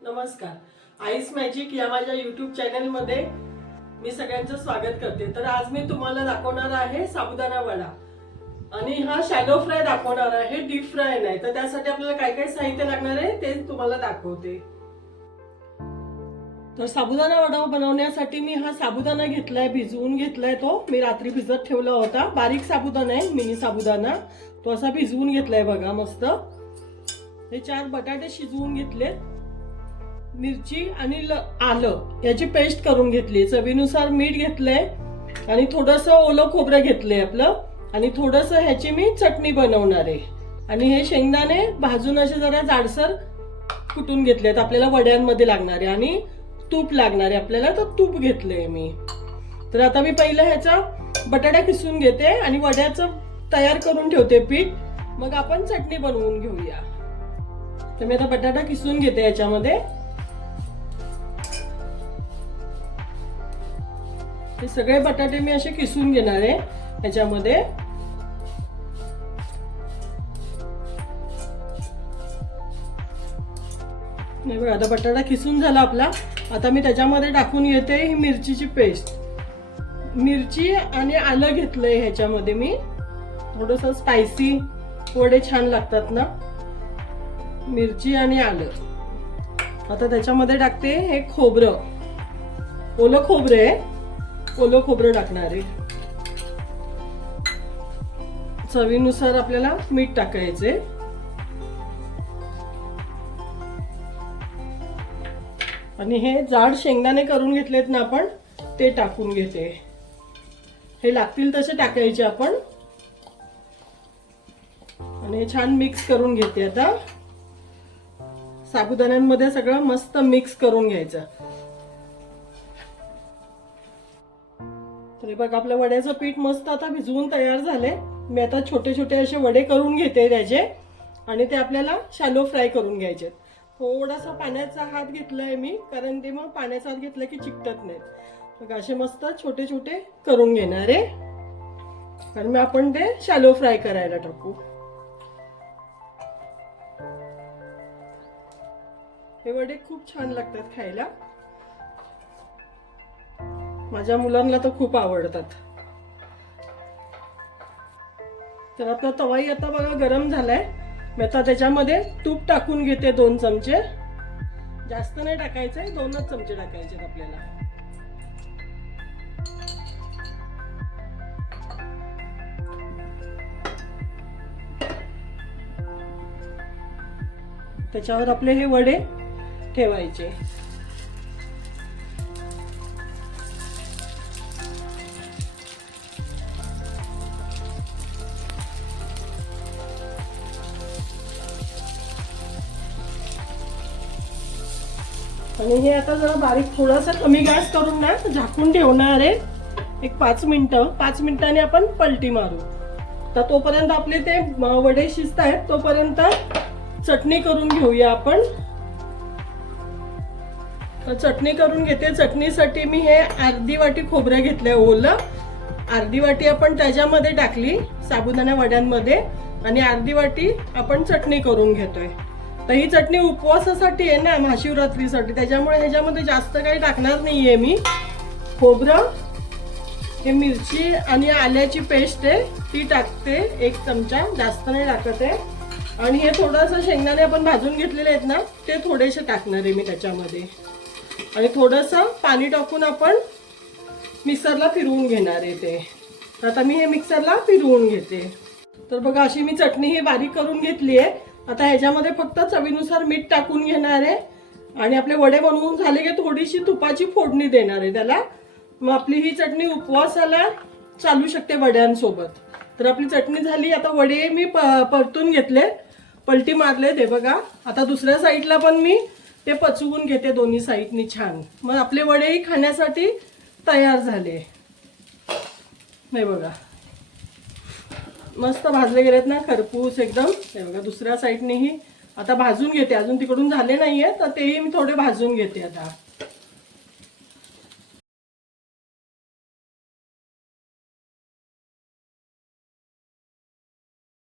नमस्कार, ice magic या माझ्या यूट्यूब चॅनलमध्ये मी सगळ्यांचं स्वागत करते। तर आज मी तुम्हाला दाखवणार आहे साबुदाणा वडा आणि हा शॅलो फ्राय दाखवणार आहे, डीप फ्राय नाही। तर त्यासाठी आपल्याला काय काय साहित्य लागणार आहे ते तुम्हाला दाखवते। तर साबुदाणा वडा बनवण्यासाठी मी हा साबुदाणा घेतलाय, भिजवून घेतलाय। तो मी रात्री भिजत ठेवला होता। बारीक साबुदाणा आहे, मिनी साबुदाणा। तो असा भिजवून घेतलाय बघा मस्त। हे 4 बटाटे शिजवून घेतले, मिरची आणि आलं याची पेस्ट करून घेतली, चवीनुसार मीठ घेतलंय आणि थोडंसं ओलं खोबरं घेतलंय आपलं, आणि थोडंसं ह्याची मी चटणी बनवणार आहे। आणि हे शेंगदाणे भाजून असे जरा जाडसर कुटून घेतलेत, आपल्याला वड्यांमध्ये लागणारे, आणि तूप लागणारे आपल्याला, तर तूप घेतलंय मी। तर आता मी पहिलं ह्याचा बटाटा किसून घेते आणि वड्याचं तयार करून ठेवते पीठ, मग आपण चटणी बनवून घेऊया। तर मी आता बटाटा किसून घेते याच्यामध्ये। हे सगळे बटाटे मी असे किसून घेणार आहे याच्यामध्ये। नाही बघा, आता बटाटा किसून झाला आपला। आता मी त्याच्यामध्ये टाकून घेते ही मिरचीची पेस्ट। मिरची आणि आलं घेतलंय ह्याच्यामध्ये मी, थोडंसं स्पायसी वडे छान लागतात ना, मिरची आणि आलं। आता त्याच्यामध्ये टाकते हे खोबरं, ओलं खोबरं आहे, ओलं खोबरं टाकणार आहे। चवीनुसार आपल्याला मीठ टाकायचे, आणि हे जाड शेंगदाणे करून घेतलेत ना आपण, ते टाकून घेते। हे लागतील तसे टाकायचे आपण, आणि हे छान मिक्स करून घेते। आता साबुदाण्यांमध्ये सगळं मस्त मिक्स करून घ्यायचं। तर बघ, आपलं वड्याचं पीठ मस्त आता भिजवून तयार झाले। मी आता छोटे छोटे असे वडे करून घेते त्याचे, आणि ते आपल्याला शॅलो फ्राय करून घ्यायचे। थोडासा पाण्याचा हात घेतलाय मी, कारण ते मग पाण्याचा हात घेतला की चिकटत नाहीत। बघ, असे मस्त छोटे छोटे करून घेणार आहे, कारण मग आपण ते शॅलो फ्राय करायला टाकू। हे वडे खूप छान लागतात खायला, माझ्या मुलांना तर खूप आवडतात। तर आपला तवाही आता बघा गरम झालाय। मी आता त्याच्यामध्ये तूप टाकून घेते 2 चमचे, जास्त नाही टाकायचंय, 2च चमचे टाकायचे आपल्याला। त्याच्यावर आपले हे वडे ठेवायचे। आणि हे आता जरा बारीक, थोडासा कमी गॅस करून ना झाकून ठेवणार आहे एक 5 मिनिटं। 5 मिनिटांनी आपण पलटी मारू। तर तोपर्यंत आपले ते वडे शिजत आहेत, तोपर्यंत चटणी करून घेऊया आपण। तर चटणी करून घेते। चटणीसाठी मी हे अर्धी वाटी खोबरं घेतलंय ओलं, अर्धी वाटी आपण त्याच्यामध्ये टाकली साबुदाणा वड्यांमध्ये, आणि अर्धी वाटी आपण चटणी करून घेतोय। तर ही चटणी उपवासासाठी आहे ना, महाशिवरात्रीसाठी, त्याच्यामुळे ह्याच्यामध्ये जास्त काही टाकणार नाहीये मी। खोबरं, हे मिरची आणि आल्याची पेस्ट आहे ती टाकते 1 चमचा, जास्त नाही टाकत आहे। आणि हे थोडंसं शेंगदाणे आपण भाजून घेतलेले आहेत ना, ते थोडेसे टाकणार आहे मी त्याच्यामध्ये, आणि थोडंसं पाणी टाकून आपण मिक्सरला फिरवून घेणार आहे ते। आता मी हे मिक्सरला फिरवून घेते। तर बघा, अशी मी चटणी ही बारीक करून घेतली आहे। आता ह्याच्यामध्ये फक्त चवीनुसार मीठ टाकून घेणार आहे, आणि आपले वडे बनवून झाले की थोडीशी तुपाची फोडणी देणार आहे त्याला। मग आपली ही चटणी उपवासाला चालू शकते वड्यांसोबत। तर आपली चटणी झाली। आता वडे मी परतून घेतले, पलटी मारले ते बघा। आता दुसऱ्या साईडला पण मी ते पचवून घेते दोन्ही साईडनी छान। मग आपले वडेही खाण्यासाठी तयार झाले। नाही बघा, मस्त भाजले गेलेत ना, खरपूस एकदम। हे बघा, दुसऱ्या साईडनेही आता भाजून घेते, अजून तिकडून झाले नाहीये, तर तेही मी थोडे भाजून घेते आता।